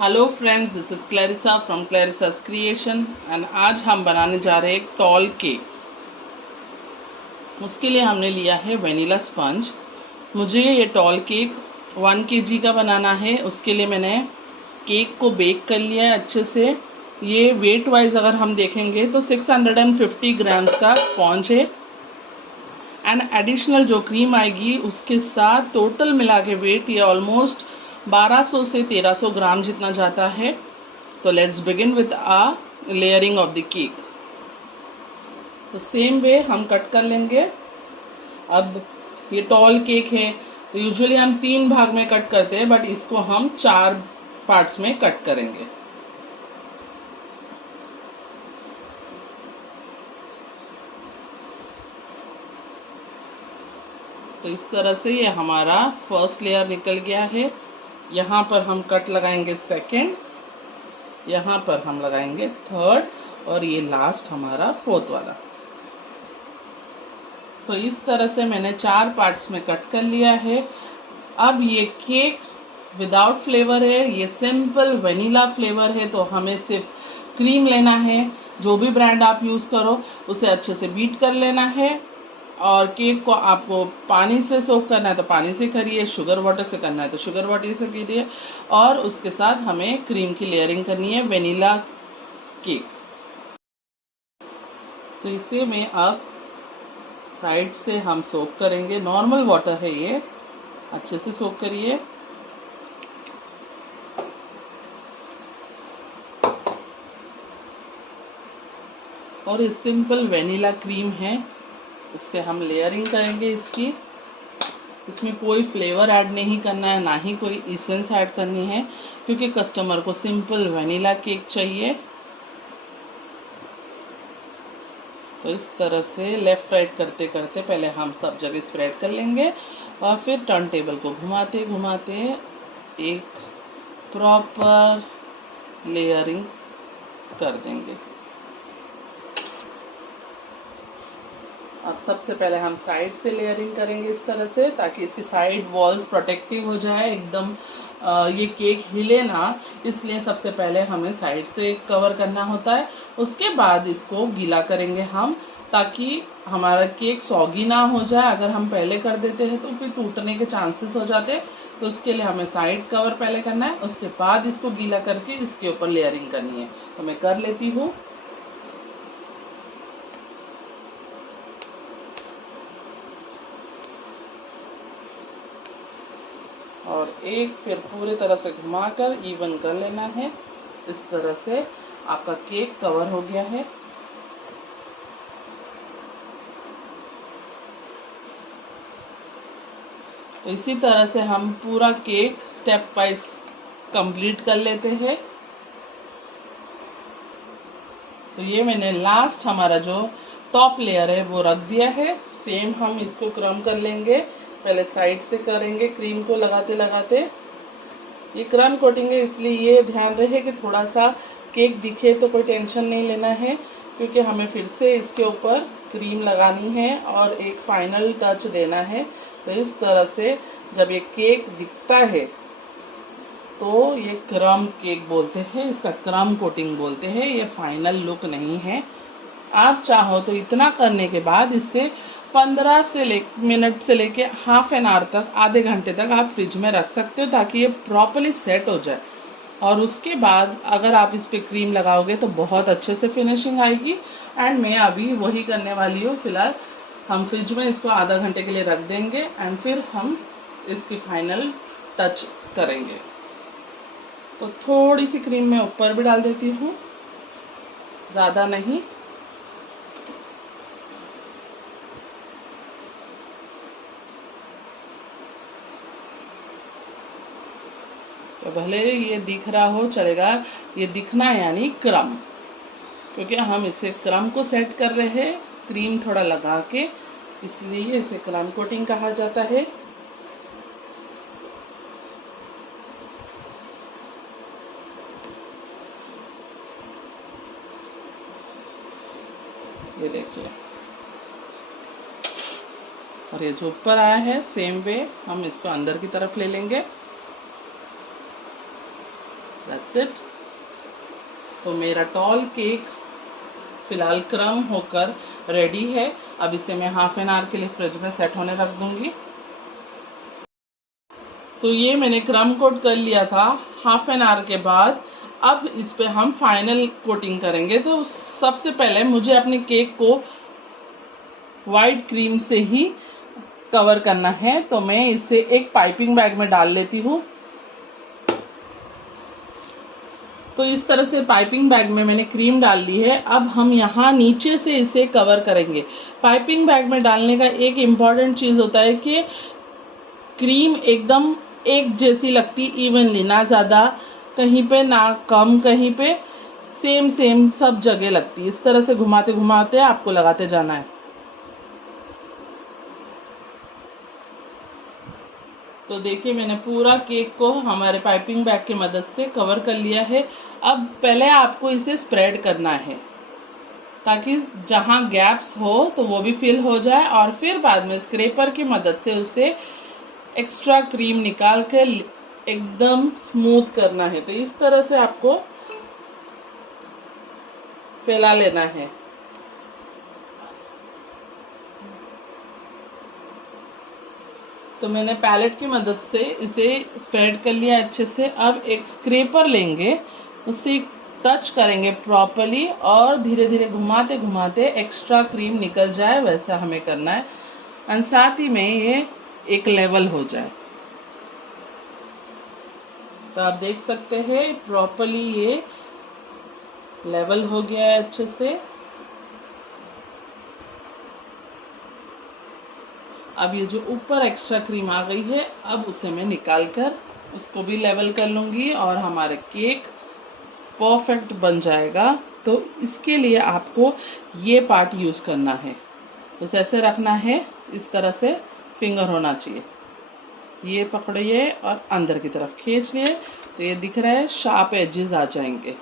Hello friends, this is Clarissa from Clarissa's creation and आज हम बनाने जा रहे हैं एक टॉल केक। उसके लिए हमने लिया है वेनिला स्पंज। मुझे ये टॉल केक 1 kg का बनाना है। उसके लिए मैंने केक को बेक कर लिया है अच्छे से। ये वेट वाइज अगर हम देखेंगे तो 650 ग्राम्स का स्पॉन्ज है एंड एडिशनल जो क्रीम आएगी उसके साथ टोटल मिला के वेट ये ऑलमोस्ट 1200 से 1300 ग्राम जितना जाता है। तो let's begin with a layering of the cake. तो सेम वे हम कट कर लेंगे। अब ये टॉल केक है तो यूजुअली हम 3 भाग में कट करते हैं, बट इसको हम 4 पार्ट्स में कट करेंगे। तो इस तरह से ये हमारा फर्स्ट लेयर निकल गया है। यहाँ पर हम कट लगाएंगे सेकेंड, यहाँ पर हम लगाएंगे थर्ड और ये लास्ट हमारा फोर्थ वाला। तो इस तरह से मैंने 4 पार्ट्स में कट कर लिया है। अब ये केक विदाउट फ्लेवर है, ये सिंपल वनीला फ्लेवर है। तो हमें सिर्फ क्रीम लेना है, जो भी ब्रांड आप यूज़ करो उसे अच्छे से बीट कर लेना है। और केक को आपको पानी से सोक करना है तो पानी से करिए, शुगर वाटर से करना है तो शुगर वाटर से कीजिए। और उसके साथ हमें क्रीम की लेयरिंग करनी है वेनिला केक। तो इसे में अब साइड से हम सोक करेंगे। नॉर्मल वाटर है ये, अच्छे से सोक करिए। और ये सिंपल वेनिला क्रीम है, इससे हम लेयरिंग करेंगे इसकी। इसमें कोई फ्लेवर ऐड नहीं करना है, ना ही कोई इसेंस ऐड करनी है, क्योंकि कस्टमर को सिंपल वेनिला केक चाहिए। तो इस तरह से लेफ़्ट राइट करते करते पहले हम सब जगह स्प्रेड कर लेंगे और फिर टर्न टेबल को घुमाते घुमाते एक प्रॉपर लेयरिंग कर देंगे। अब सबसे पहले हम साइड से लेयरिंग करेंगे इस तरह से, ताकि इसकी साइड वॉल्स प्रोटेक्टिव हो जाए एकदम। ये केक हिले ना, इसलिए सबसे पहले हमें साइड से कवर करना होता है। उसके बाद इसको गीला करेंगे हम, ताकि हमारा केक सॉगी ना हो जाए। अगर हम पहले कर देते हैं तो फिर टूटने के चांसेस हो जाते हैं। तो उसके लिए हमें साइड कवर पहले करना है, उसके बाद इसको गीला करके इसके ऊपर लेयरिंग करनी है। तो मैं कर लेती हूँ। और एक फिर पूरी तरह से घुमाकर इवन कर लेना है। इस तरह से आपका केक कवर हो गया है। तो इसी तरह से हम पूरा केक स्टेप वाइज कंप्लीट कर लेते हैं। तो ये मैंने लास्ट हमारा जो टॉप लेयर है वो रख दिया है। सेम हम इसको क्रम कर लेंगे। पहले साइड से करेंगे क्रीम को लगाते लगाते। ये क्रम कोटिंग है, इसलिए ये ध्यान रहे कि थोड़ा सा केक दिखे तो कोई टेंशन नहीं लेना है, क्योंकि हमें फिर से इसके ऊपर क्रीम लगानी है और एक फाइनल टच देना है। तो इस तरह से जब ये केक दिखता है तो ये क्रम केक बोलते हैं, इसका क्रम कोटिंग बोलते हैं। ये फाइनल लुक नहीं है। आप चाहो तो इतना करने के बाद इसे 15 मिनट से लेके हाफ एन आवर तक, आधे घंटे तक आप फ्रिज में रख सकते हो, ताकि ये प्रॉपरली सेट हो जाए। और उसके बाद अगर आप इस पर क्रीम लगाओगे तो बहुत अच्छे से फिनिशिंग आएगी। एंड मैं अभी वही करने वाली हूँ। फिलहाल हम फ्रिज में इसको आधा घंटे के लिए रख देंगे एंड फिर हम इसकी फाइनल टच करेंगे। तो थोड़ी सी क्रीम मैं ऊपर भी डाल देती हूँ, ज़्यादा नहीं। तो भले ये दिख रहा हो चलेगा, ये दिखना यानी क्रम, क्योंकि हम इसे क्रम को सेट कर रहे हैं क्रीम थोड़ा लगा के, इसलिए इसे क्रम कोटिंग कहा जाता है। ये देखिए, और ये जो ऊपर आया है सेम वे हम इसको अंदर की तरफ ले लेंगे। That's it. तो मेरा टॉल केक फिलहाल क्रम होकर रेडी है। अब इसे मैं हाफ एन आवर के लिए फ्रिज में सेट होने रख दूंगी। तो ये मैंने क्रम कोट कर लिया था हाफ एन आवर के बाद। अब इस पे हम फाइनल कोटिंग करेंगे। तो सबसे पहले मुझे अपने केक को वाइट क्रीम से ही कवर करना है। तो मैं इसे एक पाइपिंग बैग में डाल लेती हूँ। तो इस तरह से पाइपिंग बैग में मैंने क्रीम डाल ली है। अब हम यहाँ नीचे से इसे कवर करेंगे। पाइपिंग बैग में डालने का एक इम्पॉर्टेंट चीज़ होता है कि क्रीम एकदम एक जैसी लगती, इवनली, ना ज़्यादा कहीं पे ना कम कहीं पे, सेम सब जगह लगती। इस तरह से घुमाते घुमाते आपको लगाते जाना है। तो देखिए मैंने पूरा केक को हमारे पाइपिंग बैग की मदद से कवर कर लिया है। अब पहले आपको इसे स्प्रेड करना है ताकि जहाँ गैप्स हो तो वो भी फिल हो जाए, और फिर बाद में स्क्रैपर की मदद से उसे एक्स्ट्रा क्रीम निकाल कर एकदम स्मूथ करना है। तो इस तरह से आपको फैला लेना है। तो मैंने पैलेट की मदद से इसे स्प्रेड कर लिया अच्छे से। अब एक स्क्रैपर लेंगे, उससे टच करेंगे प्रॉपरली और धीरे धीरे घुमाते घुमाते एक्स्ट्रा क्रीम निकल जाए वैसा हमें करना है, और साथ ही में ये एक लेवल हो जाए। तो आप देख सकते हैं प्रॉपरली ये लेवल हो गया है अच्छे से। अब ये जो ऊपर एक्स्ट्रा क्रीम आ गई है, अब उसे मैं निकाल कर उसको भी लेवल कर लूँगी और हमारा केक परफेक्ट बन जाएगा। तो इसके लिए आपको ये पार्ट यूज़ करना है। बस ऐसे रखना है, इस तरह से फिंगर होना चाहिए। ये पकड़िए और अंदर की तरफ खींच लिए तो ये दिख रहा है, शार्प एजेस आ जाएंगे।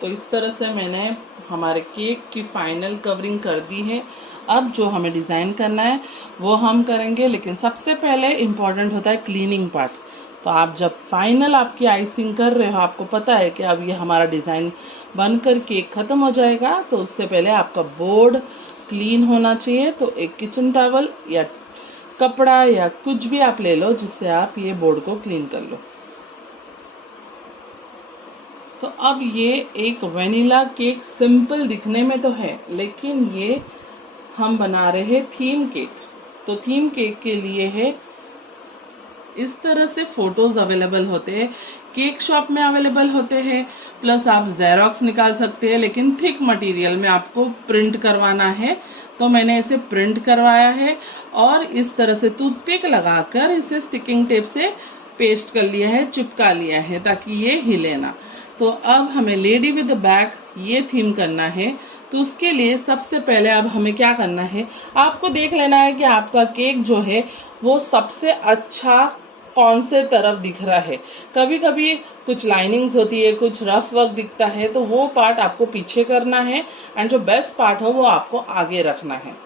तो इस तरह से मैंने हमारे केक की फाइनल कवरिंग कर दी है। अब जो हमें डिज़ाइन करना है वो हम करेंगे, लेकिन सबसे पहले इम्पॉर्टेंट होता है क्लीनिंग पार्ट। तो आप जब फाइनल आपकी आइसिंग कर रहे हो, आपको पता है कि अब ये हमारा डिज़ाइन बनकर केक ख़त्म हो जाएगा, तो उससे पहले आपका बोर्ड क्लीन होना चाहिए। तो एक किचन टॉवल या कपड़ा या कुछ भी आप ले लो जिससे आप ये बोर्ड को क्लीन कर लो। तो अब ये एक वनीला केक सिंपल दिखने में तो है, लेकिन ये हम बना रहे हैं थीम केक। तो थीम केक के लिए है इस तरह से फ़ोटोज़ अवेलेबल होते हैं, केक शॉप में अवेलेबल होते हैं, प्लस आप ज़ेरॉक्स निकाल सकते हैं, लेकिन थिक मटेरियल में आपको प्रिंट करवाना है। तो मैंने इसे प्रिंट करवाया है और इस तरह से टूथपिक लगाकर इसे स्टिकिंग टेप से पेस्ट कर लिया है, चिपका लिया है ताकि ये हिले ना। तो अब हमें लेडी विद बैग ये थीम करना है। तो उसके लिए सबसे पहले अब हमें क्या करना है, आपको देख लेना है कि आपका केक जो है वो सबसे अच्छा कौन से तरफ दिख रहा है। कभी कभी कुछ लाइनिंग्स होती है, कुछ रफ वर्क दिखता है, तो वो पार्ट आपको पीछे करना है एंड जो बेस्ट पार्ट हो वो आपको आगे रखना है।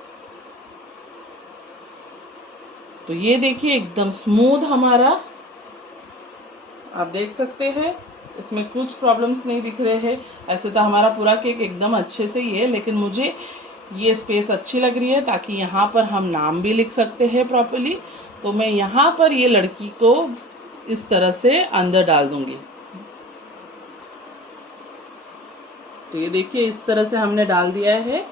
तो ये देखिए एकदम स्मूथ हमारा, आप देख सकते हैं इसमें कुछ प्रॉब्लम्स नहीं दिख रहे हैं। ऐसे तो हमारा पूरा केक एकदम अच्छे से ही है, लेकिन मुझे ये स्पेस अच्छी लग रही है ताकि यहाँ पर हम नाम भी लिख सकते हैं प्रॉपर्ली। तो मैं यहाँ पर ये लड़की को इस तरह से अंदर डाल दूँगी। तो ये देखिए इस तरह से हमने डाल दिया है।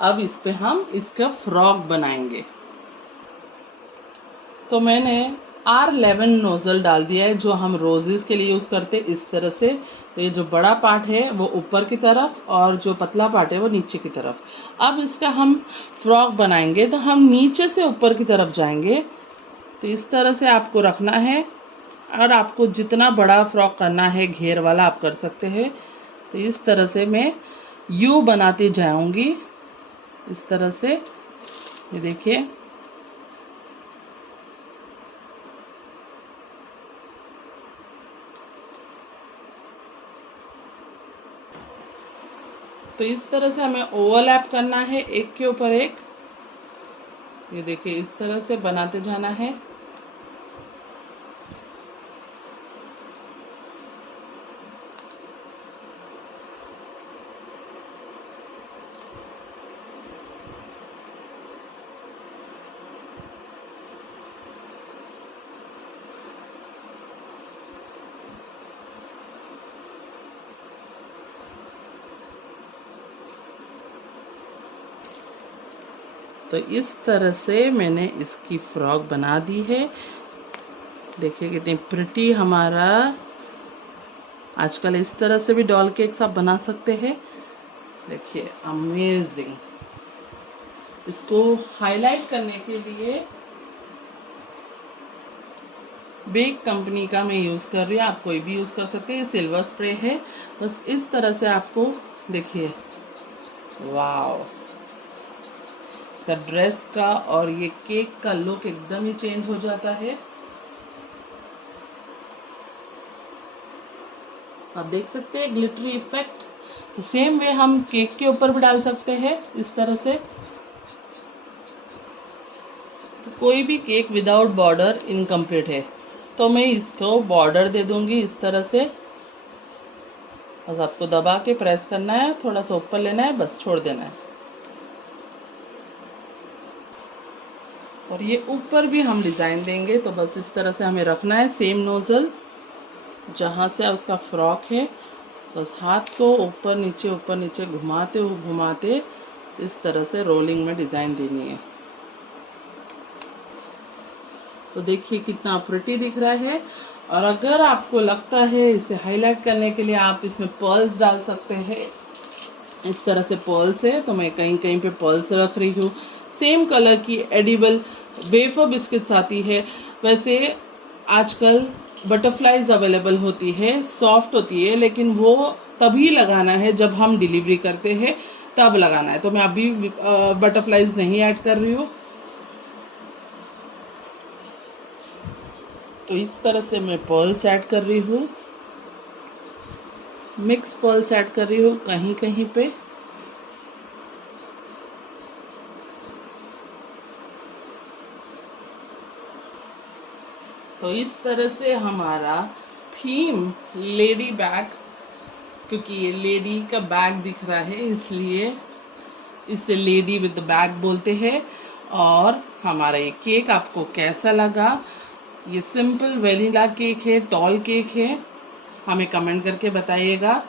अब इस पे हम इसका फ्रॉक बनाएंगे। तो मैंने R11 नोज़ल डाल दिया है जो हम रोजेस के लिए यूज़ करते हैं, इस तरह से। तो ये जो बड़ा पार्ट है वो ऊपर की तरफ और जो पतला पार्ट है वो नीचे की तरफ। अब इसका हम फ्रॉक बनाएंगे तो हम नीचे से ऊपर की तरफ जाएंगे। तो इस तरह से आपको रखना है और आपको जितना बड़ा फ्रॉक करना है घेर वाला आप कर सकते हैं। तो इस तरह से मैं यू बनाती जाऊंगी, इस तरह से। ये देखिए तो इस तरह से हमें ओवरलैप करना है एक के ऊपर एक। ये देखिए इस तरह से बनाते जाना है। तो इस तरह से मैंने इसकी फ्रॉक बना दी है। देखिए कितनी प्रिटी हमारा। आजकल इस तरह से भी डॉल केक्स आप बना सकते हैं। देखिए अमेजिंग। इसको हाईलाइट करने के लिए बेक कंपनी का मैं यूज़ कर रही हूँ, आप कोई भी यूज़ कर सकते हैं। सिल्वर स्प्रे है। बस इस तरह से आपको देखिए, वाव, इसका ड्रेस का और ये केक का लुक एकदम ही चेंज हो जाता है। आप देख सकते हैं ग्लिटरी इफेक्ट। तो सेम वे हम केक के ऊपर भी डाल सकते हैं इस तरह से। तो कोई भी केक विदाउट बॉर्डर इनकम्प्लीट है, तो मैं इसको बॉर्डर दे दूंगी इस तरह से। बस आपको दबा के प्रेस करना है, थोड़ा सा ऊपर लेना है, बस छोड़ देना है। और ये ऊपर भी हम डिज़ाइन देंगे, तो बस इस तरह से हमें रखना है। सेम नोज़ल जहाँ से उसका फ्रॉक है, बस हाथ को ऊपर नीचे घुमाते इस तरह से रोलिंग में डिज़ाइन देनी है। तो देखिए कितना प्रिटी दिख रहा है। और अगर आपको लगता है इसे हाईलाइट करने के लिए आप इसमें पर्ल्स डाल सकते हैं, इस तरह से पर्ल्स है, तो मैं कहीं कहीं पे पर्ल्स रख रही हूँ। सेम कलर की एडिबल वेफर बिस्किट्स आती है। वैसे आजकल बटरफ्लाइज अवेलेबल होती है, सॉफ्ट होती है, लेकिन वो तभी लगाना है जब हम डिलीवरी करते हैं, तब लगाना है। तो मैं अभी बटरफ्लाइज नहीं ऐड कर रही हूँ। तो इस तरह से मैं पर्ल्स ऐड कर रही हूँ, मिक्स पर्ल्स ऐड कर रही हूँ कहीं कहीं पे। तो इस तरह से हमारा थीम लेडी बैग, क्योंकि ये लेडी का बैग दिख रहा है इसलिए इसे लेडी विद द बैग बोलते हैं। और हमारा ये केक आपको कैसा लगा? ये सिंपल वेनिला केक है, टॉल केक है, हमें कमेंट करके बताइएगा।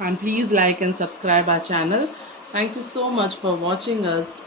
And please like and subscribe our channel. Thank you so much for watching us.